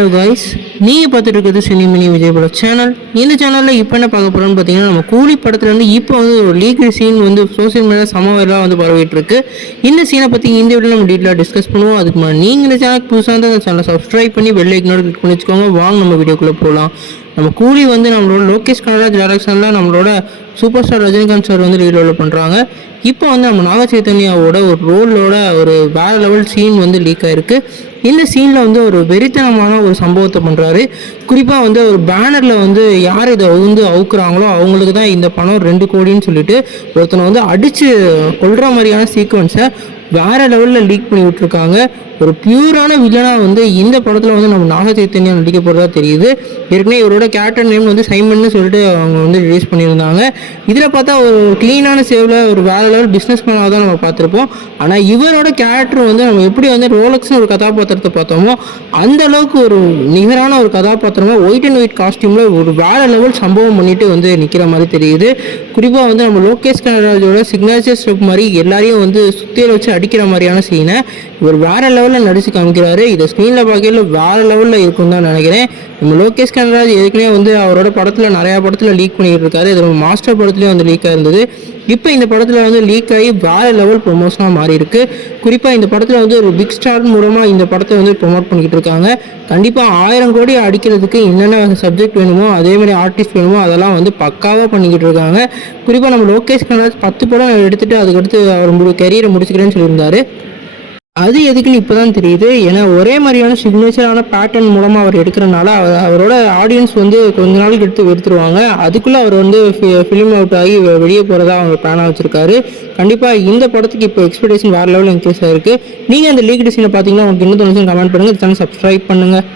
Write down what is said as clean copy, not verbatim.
Hello guys, நீங்கள் பார்த்துட்டு இருக்கிறது சினிமினி விஜயபுர சேனல். இந்த சேனலில் இப்போ என்ன பார்க்க போகிறோம்னு பார்த்தீங்கன்னா, நம்ம கூலி படத்துலேருந்து இப்போ வந்து ஒரு லீக் சீன் வந்து சோசியல் மீடியா சமவெல்லாம் வந்து பரவிட்டு இருக்கு. இந்த சீனை பற்றி இந்த வீடியோவில் நம்ம டீட்டெயிலாக டிஸ்கஸ் பண்ணுவோம். அதுக்கு முன்னாடி நீங்கள் இந்த சேனலுக்கு புதுசாக இருந்தால் அந்த சேனலை சப்ஸ்கிரைப் பண்ணி பெல் ஐக்கனோட கிளிக் பண்ணி வச்சுக்கோங்க. வாங்க நம்ம வீடியோக்குள்ளே போகலாம். நம்ம கூலி வந்து நம்மளோட லோகேஷ் கனகராஜ் டைரக்ஷனில் நம்மளோட சூப்பர் ஸ்டார் ரஜினிகாந்த் சார் வந்து ரீலோட பண்ணுறாங்க. இப்போ வந்து நம்ம நாக சைத்தன்யாவோட ஒரு ரோலோட ஒரு வேறு லெவல் சீன் வந்து லீக் ஆகிருக்கு. இந்த சீனில் வந்து ஒரு வெறித்தனமான ஒரு சம்பவத்தை பண்ணுறாரு. குறிப்பாக வந்து ஒரு பேனரில் வந்து யார் இதை வந்து அவுக்குறாங்களோ அவங்களுக்கு தான் இந்த பணம் 2 கோடின்னு சொல்லிட்டு ஒருத்தனை வந்து அடித்து கொள்கிற மாதிரியான சீக்வன்ஸை வேறு லெவலில் லீக் பண்ணி விட்டுருக்காங்க. ஒரு பியூரான வில்லனாக வந்து இந்த படத்தில் வந்து நம்ம நாக சைத்தன்யா நடிக்க போகிறதா தெரியுது. ஏற்கனவே இவரோட கேரக்டர் நேம் வந்து சைமன்னு சொல்லிட்டு அவங்க வந்து ரிலீஸ் பண்ணியிருந்தாங்க. இதில் பார்த்தா ஒரு க்ளீனான சேவில் ஒரு வேறு லெவல் பிஸ்னஸ் மேனாக தான் நம்ம பார்த்துருப்போம். ஆனால் இவரோட கேரக்டர் வந்து நம்ம எப்படி வந்து ரோலக்ஸ்னு ஒரு கதாபாத்திரத்தை பார்த்தோமோ அந்த அளவுக்கு ஒரு நிகரான ஒரு கதாபாத்திரமாக ஒயிட் அண்ட் ஒயிட் காஸ்டியூமில் ஒரு வேறு லெவல் சம்பவம் பண்ணிட்டு வந்து நிற்கிற மாதிரி தெரியுது. குறிப்பாக வந்து நம்ம லோகேஷ் கனகராஜோட சிக்னேச்சர் ஸ்டெப் மாதிரி எல்லாரையும் வந்து சுத்தியில் வச்சு அடிக்கிற மாதிரியான சீனை இவர் வேறு லெவலில் நடித்து காமிக்கிறாரு. இதை ஸ்க்ரீனில் பார்க்கல வேறு லெவலில் இருக்குன்னு தான் நினைக்கிறேன். நம்ம லோகேஷ் கனகராஜ் ஏற்கனவே வந்து அவரோட படத்தில் நிறையா படத்தில் லீக் பண்ணிக்கிட்டு இருக்காரு. இது நம்ம மாஸ்டர் படத்துலேயும் வந்து லீக் ஆயிருந்தது. இப்போ இந்த படத்தில் வந்து லீக் ஆகி வேறு லெவல் ப்ரொமோஷனாக மாறி இருக்கு. குறிப்பாக இந்த படத்தில் வந்து ஒரு பிக் ஸ்டார் மூலமாக இந்த படத்தை வந்து ப்ரொமோட் பண்ணிக்கிட்டு இருக்காங்க. கண்டிப்பாக 1000 கோடி அடிக்கிறதுக்கு என்னென்ன சப்ஜெக்ட் வேணுமோ அதேமாதிரி ஆர்டிஸ்ட் வேணுமோ அதெல்லாம் வந்து பக்காவாக பண்ணிக்கிட்டு இருக்காங்க. குறிப்பாக நம்ம லோகேஷ் கனகராஜ் 10 படம் எடுத்துகிட்டு அதுக்கடுத்து அவர் கெரியரை முடிச்சுக்கிறேன்னு சொல்லியிருந்தாரு. அது எதுக்குன்னு இப்போ தான் தெரியுது. ஏன்னா ஒரே மாதிரியான சிக்னேச்சரான பேட்டர்ன் மூலமாக அவர் எடுக்கிறனால அவரோட ஆடியன்ஸ் வந்து கொஞ்ச நாளுக்கு எடுத்து வெறுத்துருவாங்க. அதுக்குள்ளே அவர் வந்து ஃபிலிம் அவுட் ஆகி வெளியே போகிறதா அவங்க பிளானாக வச்சுருக்காரு. கண்டிப்பாக இந்த படத்துக்கு இப்போ எக்ஸ்பெக்டேஷன் வேறு லெவலில் இன்க்ரீஸ் ஆகிருக்கு. நீங்கள் அந்த லீக் டிசைனை பார்த்தீங்கன்னா உங்களுக்கு இன்னும் தோணுச்சுன்னு கமெண்ட் பண்ணுங்கள். சேனல் சப்ஸ்கிரைப் பண்ணுங்கள்.